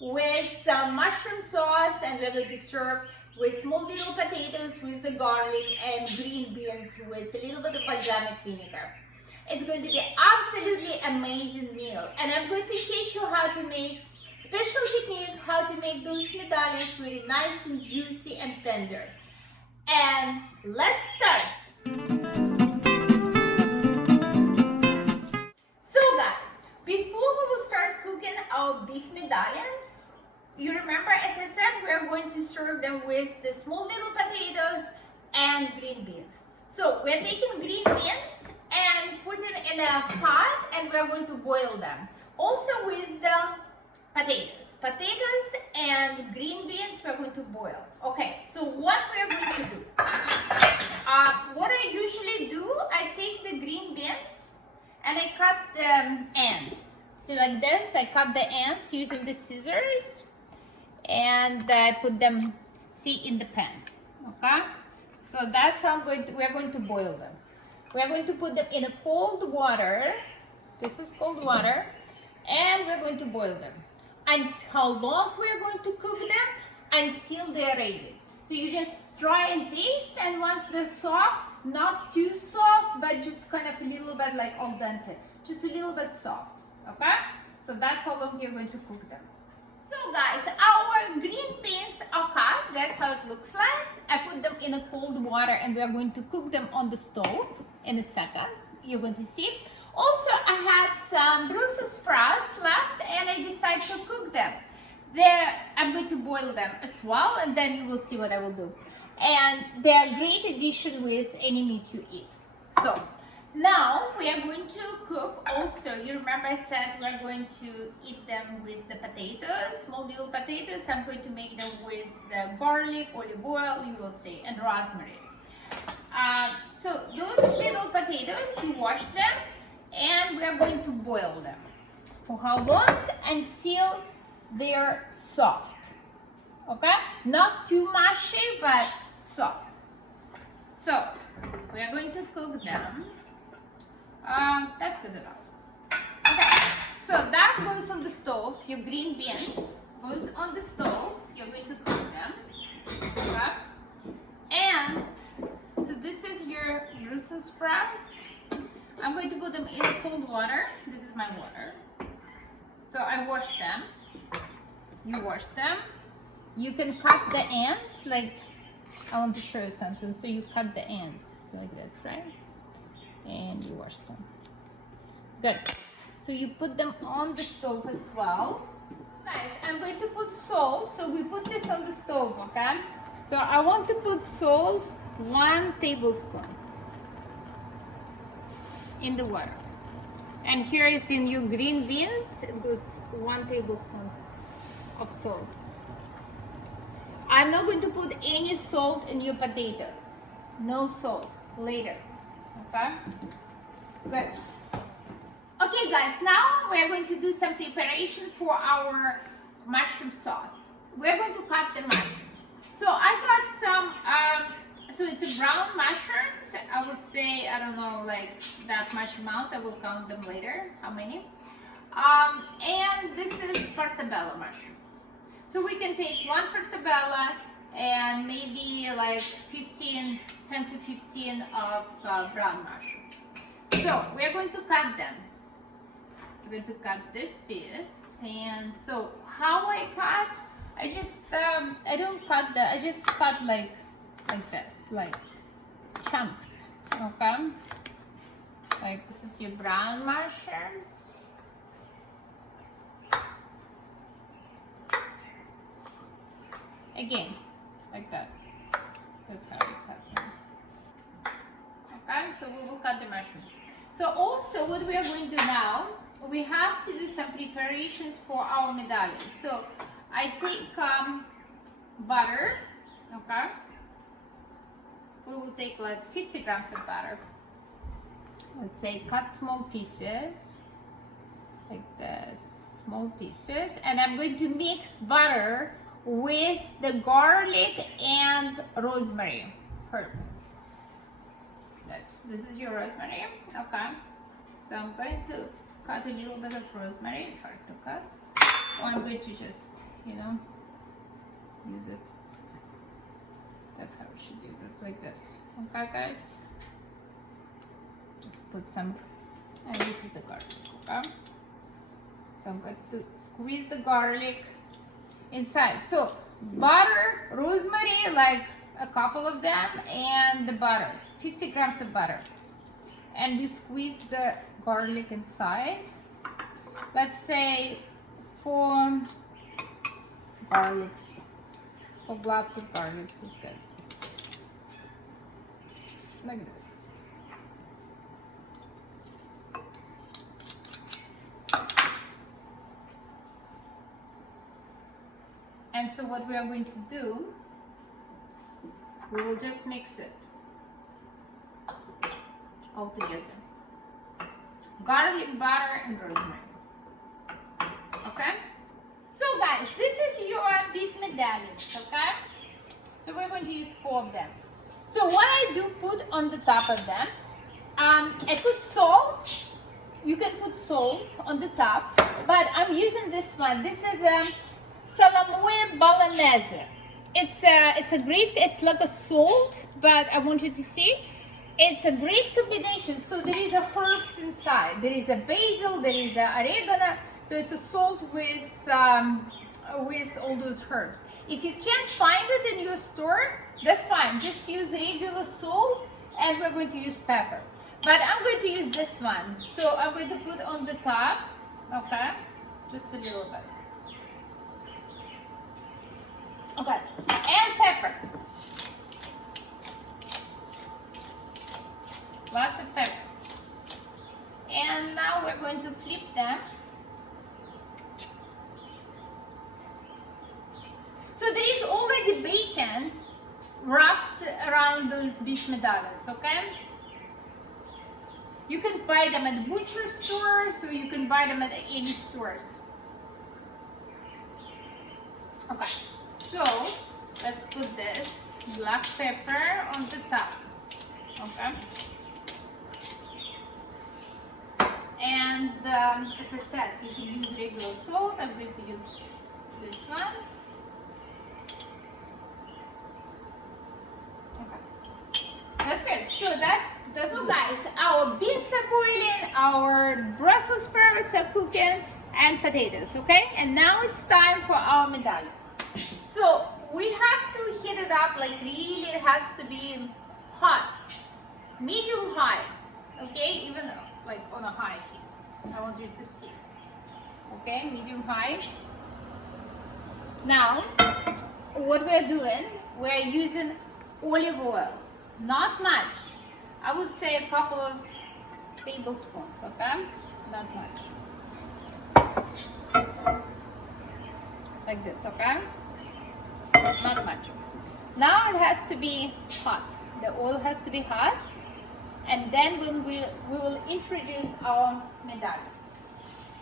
with some mushroom sauce, and we're going to serve with small little potatoes with the garlic and green beans with a little bit of balsamic vinegar. It's going to be absolutely amazing meal, and I'm going to teach you how to make special technique, how to make those medallions really nice and juicy and tender. And let's start. So guys, before we will start cooking our beef medallions, you remember, as I said, we are going to serve them with the small little potatoes and green beans. So we're taking green beans and putting in a pot, and we're going to boil them. Also with the potatoes and green beans we're going to boil. Okay, so what we're going to do, what I usually do, I take the green beans and I cut the ends. So like this, I cut the ends using the scissors, and I put them, see, in the pan. Okay, so that's how we're going to boil them. We're going to put them in a cold water. This is cold water, and we're going to boil them. And how long we're going to cook them? Until they're ready. So you just try and taste, and once they're soft, not too soft, but just kind of a little bit like al dente, just a little bit soft. Okay, so that's how long you're going to cook them. So guys, our green beans are cut. That's how it looks like. I put them in a cold water, and we are going to cook them on the stove in a second. You're going to see. Also, I had some Brussels sprouts left, and I decided to cook them. I'm going to boil them as well, and then you will see what I will do. And they're a great addition with any meat you eat. So now we are going to cook also. You remember I said we are going to eat them with the potatoes, small little potatoes. I'm going to make them with the garlic, olive oil, you will see, and rosemary. So those little potatoes, you wash them, and we are going to boil them. For how long? Until they're soft. Okay? Not too mushy, but soft. So we are going to cook them. That's good enough. Okay, so that goes on the stove. Your green beans goes on the stove. You're going to cook them. Okay? And so this is your Brussels sprouts. I'm going to put them in cold water. This is my water. So I washed them. You wash them. You can cut the ends. Like, I want to show you something. So you cut the ends like this, right? And you wash them. Good. So you put them on the stove as well. Guys, I'm going to put salt. So we put this on the stove, okay? So I want to put salt, 1 tablespoon in the water. And here is in your green beans, it goes 1 tablespoon of salt. I'm not going to put any salt in your potatoes. No salt, later. Okay? Good. Okay guys, now we're going to do some preparation for our mushroom sauce. We're going to cut the mushrooms. So I got some, so it's a brown mushrooms. I would say, I don't know, like that much amount. I will count them later, how many. And this is Portobello mushrooms. So we can take 1 Portobello and maybe like 10 to 15 of brown mushrooms. So we're going to cut them. We're going to cut this piece. And so how I cut, I just, I don't cut I just cut like this, like chunks, okay? Like this is your brown mushrooms. Again, like that. That's how we cut them. Okay, so we will cut the mushrooms. So also what we are going to do now, we have to do some preparations for our medallions. So I take butter, okay? We will take like 50 grams of butter. Let's say cut small pieces, like this, small pieces. And I'm going to mix butter with the garlic and rosemary herb. This is your rosemary, okay? So I'm going to cut a little bit of rosemary. It's hard to cut. Or I'm going to just, you know, use it. That's how we should use it, like this. Okay, guys? Just put some, and this is the garlic, okay? So I'm going to squeeze the garlic inside. So butter, rosemary, like a couple of them, and the butter, 50 grams of butter. And we squeeze the garlic inside. Let's say 4 garlics, 4 blocks of garlics is good. Like this. And so what we are going to do, we will just mix it all together. Garlic, butter, and rosemary. Okay? So guys, this is your beef medallions, okay? So we're going to use 4 of them. So what I do put on the top of them, I put salt. You can put salt on the top, but I'm using this one. This is Salamoia Bolognese. It's a great, it's like a salt, but I want you to see, it's a great combination. So there is a herbs inside. There is a basil, there is a oregano. So it's a salt with all those herbs. If you can't find it in your store, that's fine. Just use regular salt, and we're going to use pepper. But I'm going to use this one. So I'm going to put on the top, okay, just a little bit. Okay, and pepper. Lots of pepper. And now we're going to flip them. So there is already bacon wrapped around those beef medallions, okay? You can buy them at the butcher stores, or you can buy them at any stores. Okay, so let's put this black pepper on the top, okay? And as I said, you can use regular salt. I'm going to use this one. Okay, that's it. So that's all, guys. Our beans are boiling, our Brussels sprouts are cooking, and potatoes. Okay, and now it's time for our medallions. So we have to heat it up, like really it has to be hot, medium high, okay, even like on a high heat. I want you to see, okay, medium high. Now what we're doing, we're using olive oil, not much. I would say a couple of tablespoons, okay, not much, like this, okay, not much. Now it has to be hot. The oil has to be hot, and then when we will introduce our medallions.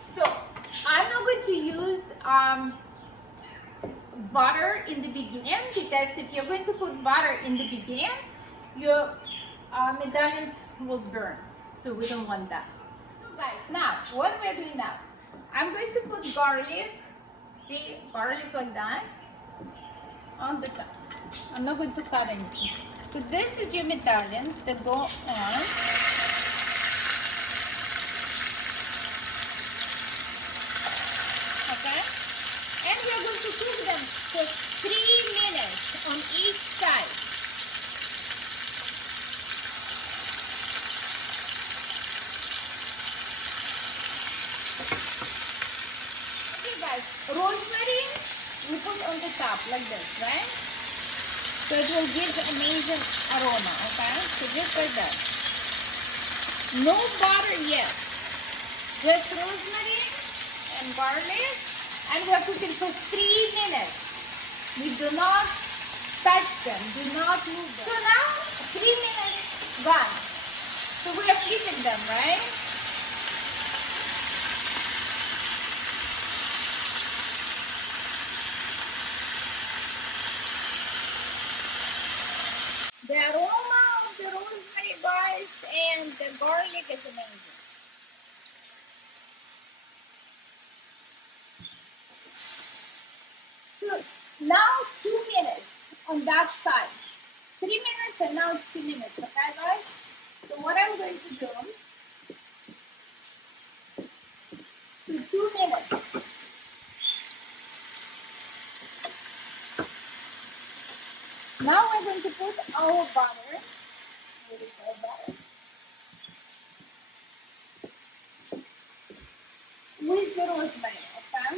So I'm not going to use butter in the beginning, because if you're going to put butter in the beginning, your medallions will burn. So we don't want that. So guys, now what we're doing now, I'm going to put garlic, see, garlic like that, on the top. I'm not going to cut anything. So this is your medallions that go on. Okay? And we are going to cook them for 3 minutes on each side. Okay guys, rosemary we put on the top like this, right? So it will give amazing aroma, okay? So just like that. No butter yet. Just rosemary and garlic. And we are cooking for 3 minutes. We do not touch them. Do not move them. So now 3 minutes gone. So we are flipping them, right? The aroma of the rosemary, guys, and the garlic is amazing. Now 2 minutes on that side. 3 minutes and now 2 minutes, okay guys? So what I'm going to do, so 2 minutes. Now we're going to put our butter. With the rosemary, okay?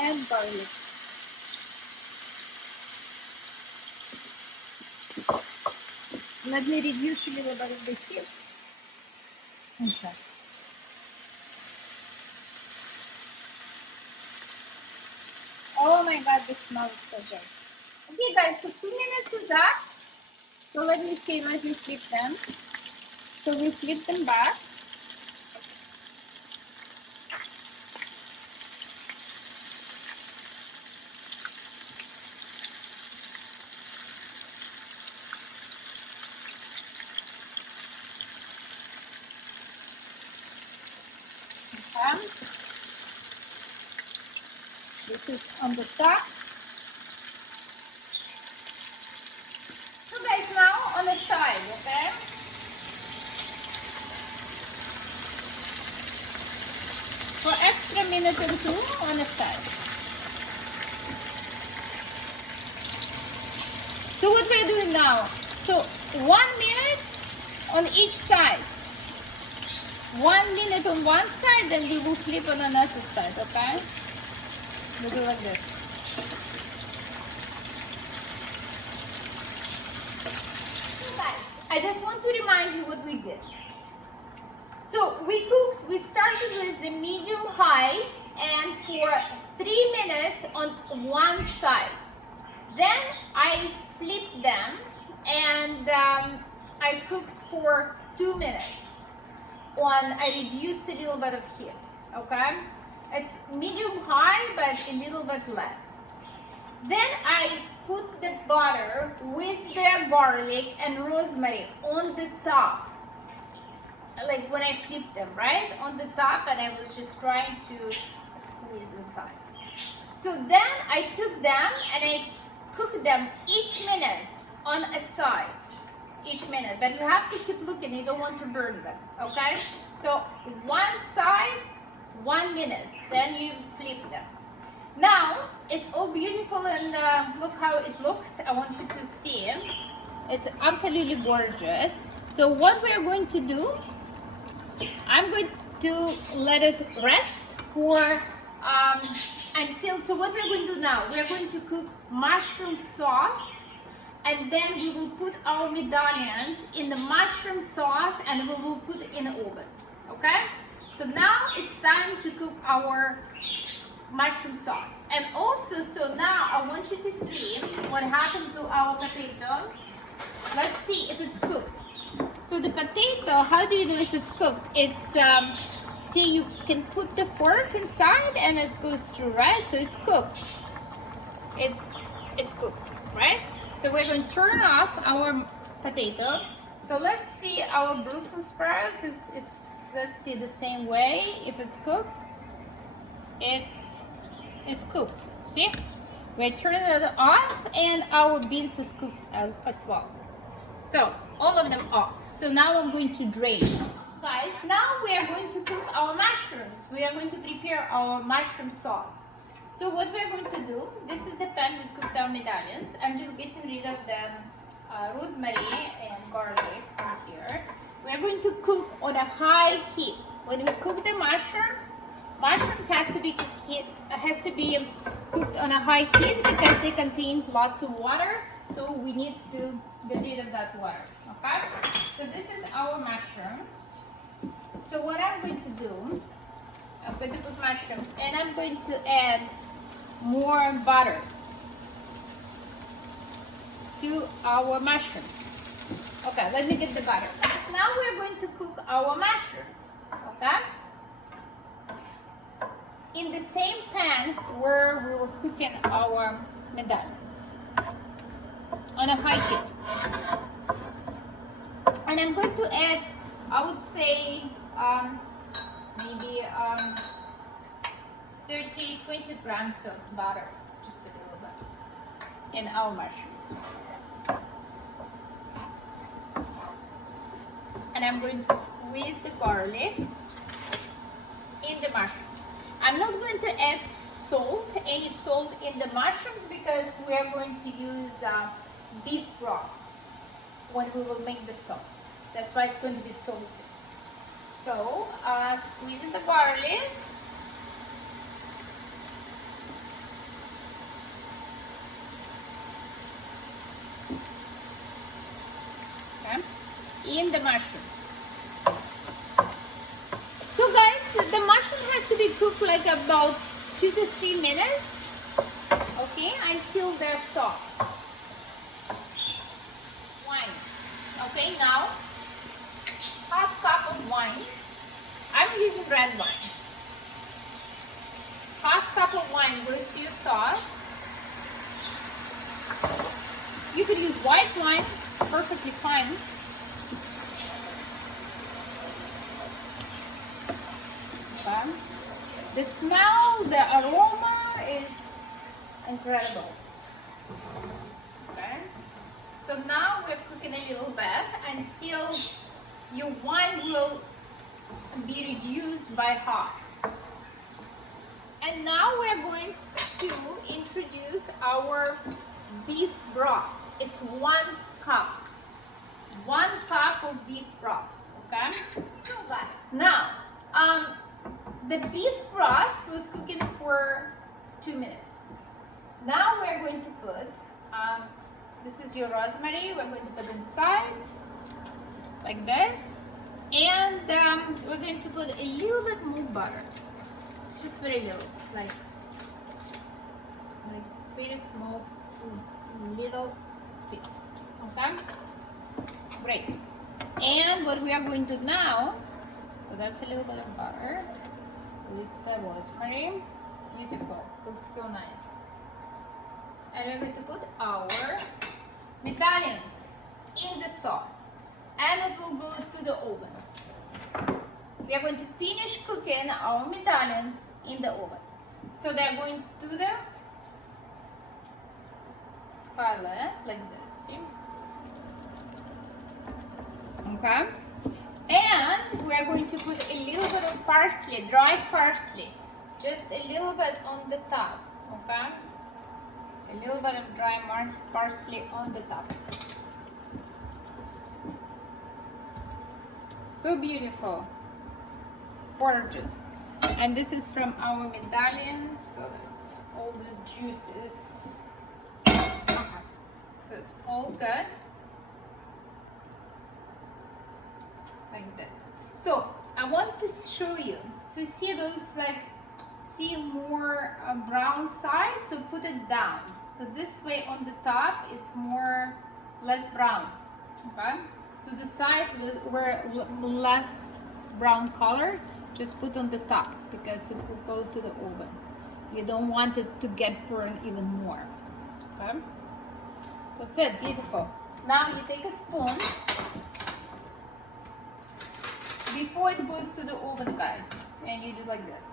And garlic. Let me reduce a little bit of the heat. Okay. Oh my god, this smells so good. Okay guys, so 2 minutes is up. So let me see, let me flip them. So we flip them back. Okay. This is on the top. So guys, now on the side, okay? For extra minute or two on the side. So what we're doing now? So 1 minute on each side. 1 minute on one side, then we will flip on another side, okay? We do like this. So guys, I just want to remind you what we did. So we started with the medium high and for 3 minutes on one side. Then I flipped them and I cooked for 2 minutes. I reduced a little bit of heat, okay? It's medium high, but a little bit less. Then I put the butter with the garlic and rosemary on the top. Like when I flipped them, right? On the top, and I was just trying to squeeze inside. So then I took them and I cooked them each minute on a side. Each minute, but you have to keep looking, you don't want to burn them, okay? So one side, 1 minute, then you flip them. Now it's all beautiful and look how it looks. I want you to see it. It's absolutely gorgeous. So what we're going to do, I'm going to let it rest for until, so what we're going to do now, we're going to cook mushroom sauce. And then we will put our medallions in the mushroom sauce and we will put it in the oven, okay? So now it's time to cook our mushroom sauce. And also, so now I want you to see what happened to our potato. Let's see if it's cooked. So the potato, how do you know if it's cooked? It's, see, you can put the fork inside and it goes through, right? So it's cooked. It's cooked, right? So we're going to turn off our potato. So let's see our Brussels sprouts is let's see the same way if it's cooked. It's cooked. See? We're turning it off and our beans is cooked as well. So all of them off. So now I'm going to drain. Guys, now we are going to cook our mushrooms. We are going to prepare our mushroom sauce. So what we're going to do, this is the pan we cooked our medallions. I'm just getting rid of the rosemary and garlic from here. We're going to cook on a high heat. When we cook the mushrooms has to be cooked on a high heat because they contain lots of water. So we need to get rid of that water. Okay? So this is our mushrooms. So what I'm going to do, I'm going to put mushrooms and I'm going to add more butter to our mushrooms. Okay, let me get the butter. Now we're going to cook our mushrooms. Okay? In the same pan where we were cooking our medallions on a high heat. And I'm going to add, I would say, maybe maybe 20 grams of butter, just a little bit, in our mushrooms. And I'm going to squeeze the garlic in the mushrooms. I'm not going to add any salt in the mushrooms, because we are going to use beef broth when we will make the sauce. That's why it's going to be salted. So squeezing the garlic. Okay. In the mushrooms. So guys, the mushroom has to be cooked like about 2 to 3 minutes, okay, until they're soft. Wine. Okay, now half cup of wine. I'm using red wine. Half cup of wine goes to your sauce. You could use white wine, perfectly fine. Okay. The smell, the aroma is incredible. Okay. So now we're cooking a little bit until your wine will be reduced by half. And now we're going to introduce our beef broth. It's 1 cup. 1 cup of beef broth. Okay. So guys, now the beef broth was cooking for 2 minutes. Now we're going to put, this is your rosemary, we're going to put inside, like this. And we're going to put a little bit more butter. Just very little, like very small, little piece. Okay? Great. And what we are going to do now, so that's a little bit of butter. With the rosemary. Beautiful. Looks so nice. And we're going to put our medallions in the sauce. And it will go to the oven. We are going to finish cooking our medallions in the oven. So they're going to the skillet like this. See? Okay? And we are going to put a little bit of parsley, dry parsley, just a little bit on the top, okay? A little bit of dry parsley on the top. So beautiful, gorgeous. And this is from our medallions, so there's all these juices. Okay. So it's all good. Like this. So I want to show you. So see those, like, see more brown side, so put it down. So this way on the top it's less brown. Okay. So the side where less brown color, just put on the top, because it will go to the oven. You don't want it to get burned even more. Okay. That's it. Beautiful. Now you take a spoon. Before it goes to the oven, guys, and you do like this.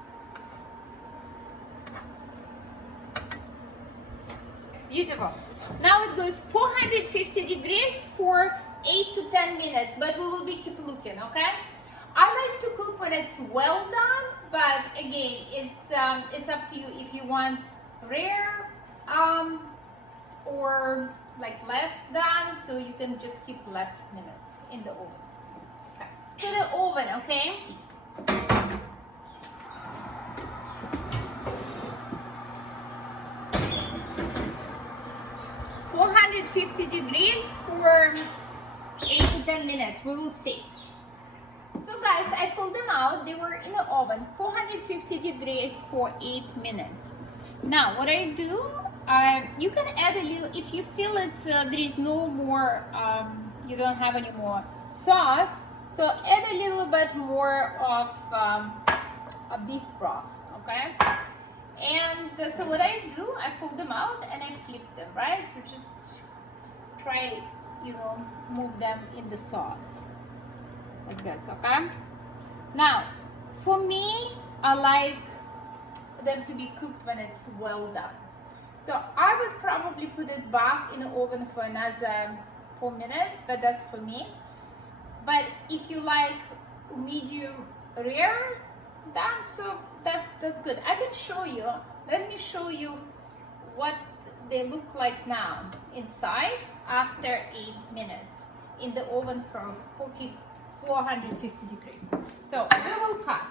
Beautiful. Now it goes 450 degrees for 8 to 10 minutes, but we will keep looking, okay? I like to cook when it's well done, but again, it's up to you if you want rare or like less done, so you can just keep less minutes in the oven. To the oven, okay? 450 degrees for 8 to 10 minutes. We will see. So guys, I pulled them out. They were in the oven, 450 degrees for 8 minutes. Now, what I do, you can add a little, if you feel it's there is no more, you don't have any more sauce, so add a little bit more of a beef broth, okay? And so what I do, I pull them out and I flip them, right? So just try, move them in the sauce like this, okay? Now, For me, I like them to be cooked when it's well done. So I would probably put it back in the oven for another 4 minutes, but that's for me. But if you like medium rare done, so that's good. I can show you. Let me show you what they look like now inside after 8 minutes in the oven for 450 degrees. So we will cut.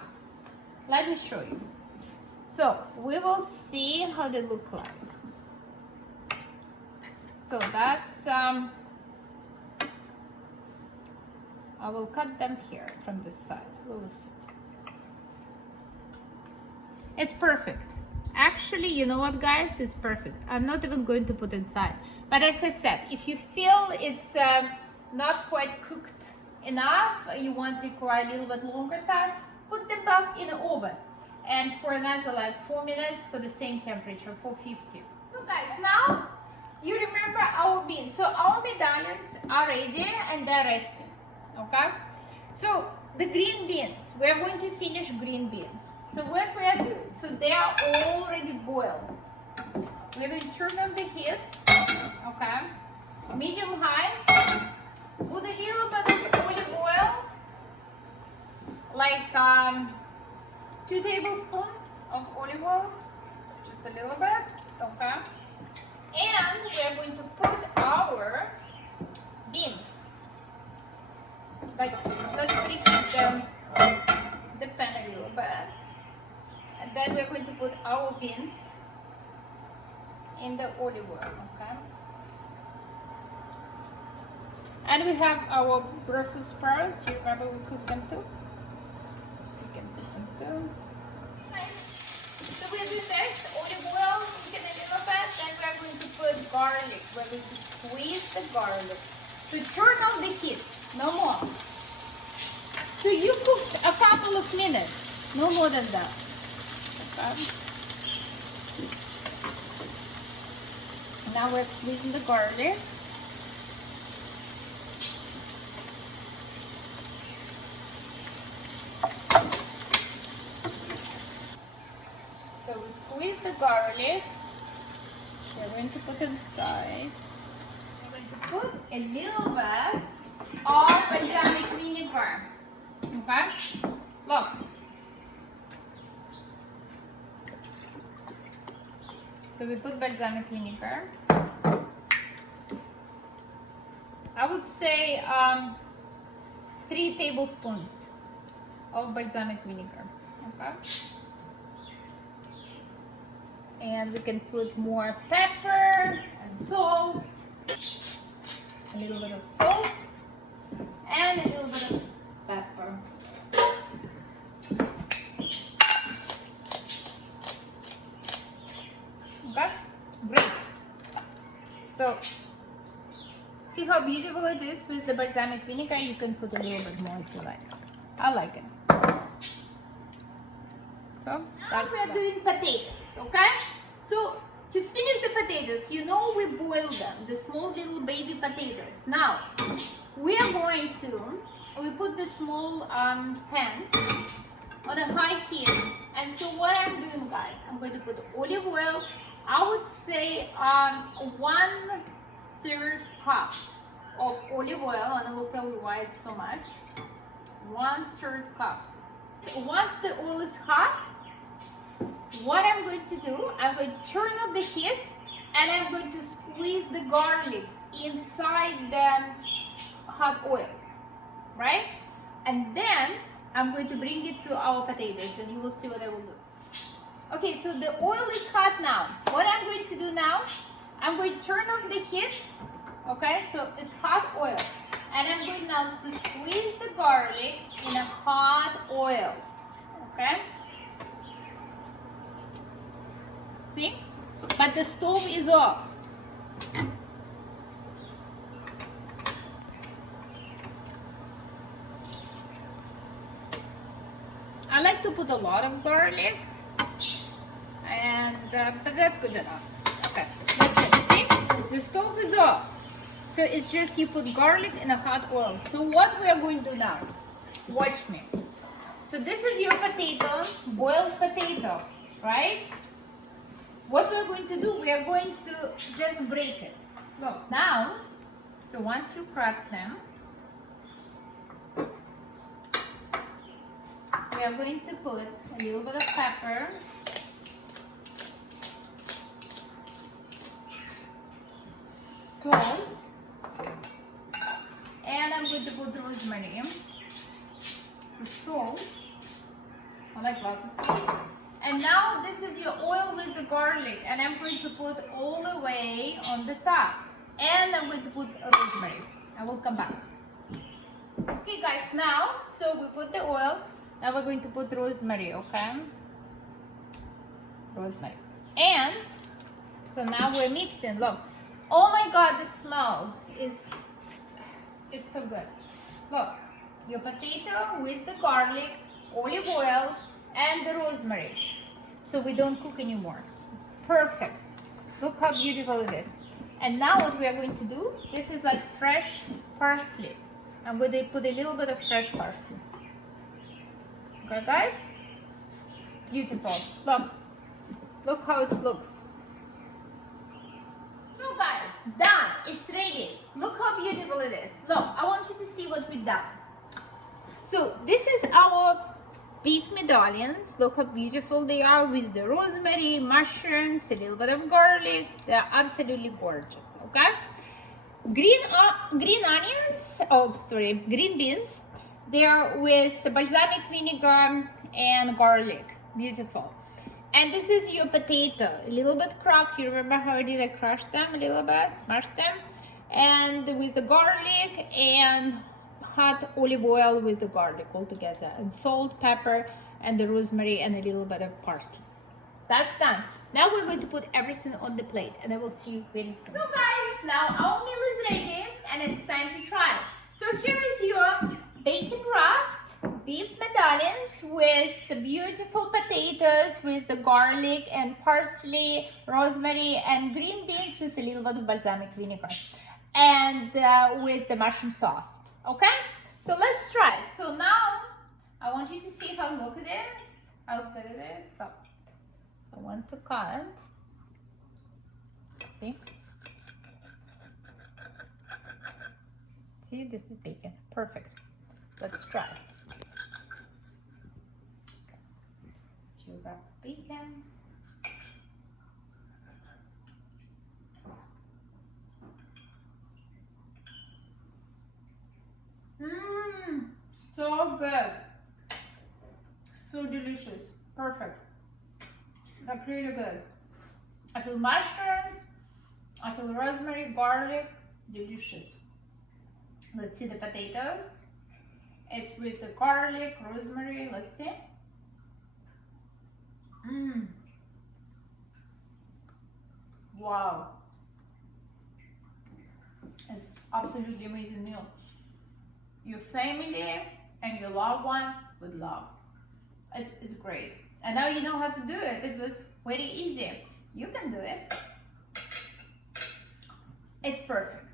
Let me show you. So we will see how they look like. So that's I will cut them here from this side. We will see. It's perfect. Actually, you know what, guys? It's perfect. I'm not even going to put inside. But as I said, if you feel it's not quite cooked enough, you want to require a little bit longer time, put them back in the oven. And for another like 4 minutes for the same temperature, 450. So guys, now you remember our beans. So our medallions are ready and they're resting. Okay, so the green beans, we're going to finish green beans. So what we are doing, so they are already boiled. We're going to turn on the heat, okay, medium high, put a little bit of olive oil, like 2 tablespoons of olive oil, just a little bit, okay, and we're going to put our beans. Like, let's preheat the pan a little bit, and then we're going to put our beans in the olive oil, okay? And we have our Brussels sprouts. You remember we cooked them too? We can cook them too. So we're doing this, olive oil, cook it a little bit, then we're going to put garlic. We're going to squeeze the garlic. So turn off the heat. No more. So you cooked a couple of minutes, no more than that. Okay. Now we're squeezing the garlic. So we squeeze the garlic. We're going to put inside. We're going to put a little bit of balsamic vinegar. Okay, look. So we put balsamic vinegar. I would say 3 tablespoons of balsamic vinegar. Okay, and we can put more pepper and salt, a little bit of salt, and a little bit of pepper. Okay, great. So, see how beautiful it is with the balsamic vinegar? You can put a little bit more if you like. I like it. So, now we're doing potatoes, okay? So, to finish the potatoes, you know we boil them, the small little baby potatoes. Now, we are going to we put the small pan on a high heat, and so what I'm doing, guys, I'm going to put olive oil. I would say 1/3 cup of olive oil, and I will tell you why it's so much. 1/3 cup. Once the oil is hot, what I'm going to do, I'm going to turn off the heat, and I'm going to squeeze the garlic inside the hot oil. Right? And then I'm going to bring it to our potatoes, and you will see what I will do. Okay, so the oil is hot now. What I'm going to do now, I'm going to turn off the heat. Okay, so it's hot oil. And I'm going now to squeeze the garlic in a hot oil. Okay? See? But the stove is off. I like to put a lot of garlic, and but that's good enough. Okay, that's it. See, the stove is off, so it's just you put garlic in a hot oil. So what we are going to do now? Watch me. So this is your potato, boiled potato, right? What we're going to do, we are going to just break it. Look, now, so once you crack them, we are going to put a little bit of pepper, salt, and I'm going to put rosemary. So salt, I like lots of salt. And now this is your oil with the garlic, and I'm going to put all the way on the top. And I'm going to put rosemary. I will come back. Okay guys, now, so we put the oil. Now we're going to put rosemary, okay? Rosemary. And, so now we're mixing, look. Oh my God, the smell is, it's so good. Look, your potato with the garlic, olive oil, and the rosemary. So we don't cook anymore. It's perfect. Look how beautiful it is. And now what we are going to do, this is like fresh parsley. I'm going to put a little bit of fresh parsley. Okay guys? Beautiful. Look how it looks. So guys, done. It's ready. Look how beautiful it is. Look, I want you to see what we've done. So this is our beef medallions. Look how beautiful they are with the rosemary, mushrooms, a little bit of garlic. They're absolutely gorgeous, okay? Green onions, green beans. They are with balsamic vinegar and garlic. Beautiful. And this is your potato, a little bit cracked. You remember how I did? I crushed them a little bit, smashed them. And with the garlic and hot olive oil with the garlic all together, and salt, pepper, and the rosemary, and a little bit of parsley. That's done. Now we're going to put everything on the plate, and I will see you very soon. So guys, now our meal is ready, and it's time to try it. So here is your bacon wrapped beef medallions with beautiful potatoes with the garlic and parsley, rosemary, and green beans with a little bit of balsamic vinegar, and with the mushroom sauce. Okay, so let's try. So now I want you to see how look it is, how good it is. Stop. I want to cut. See? See, this is bacon. Perfect. Let's try. Okay. So you wrap bacon. So good. So delicious. Perfect. That's really good. I feel mushrooms. I feel rosemary, garlic. Delicious. Let's see the potatoes. It's with the garlic, rosemary. Let's see. Wow. It's absolutely amazing meal. Your family and your loved one would love. It's great. And now you know how to do it. It was very easy. You can do it. It's perfect.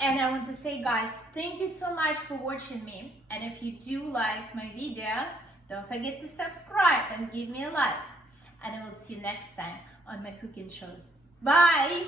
And I want to say, guys, thank you so much for watching me. And if you do like my video, don't forget to subscribe and give me a like. And I will see you next time on my cooking shows. Bye!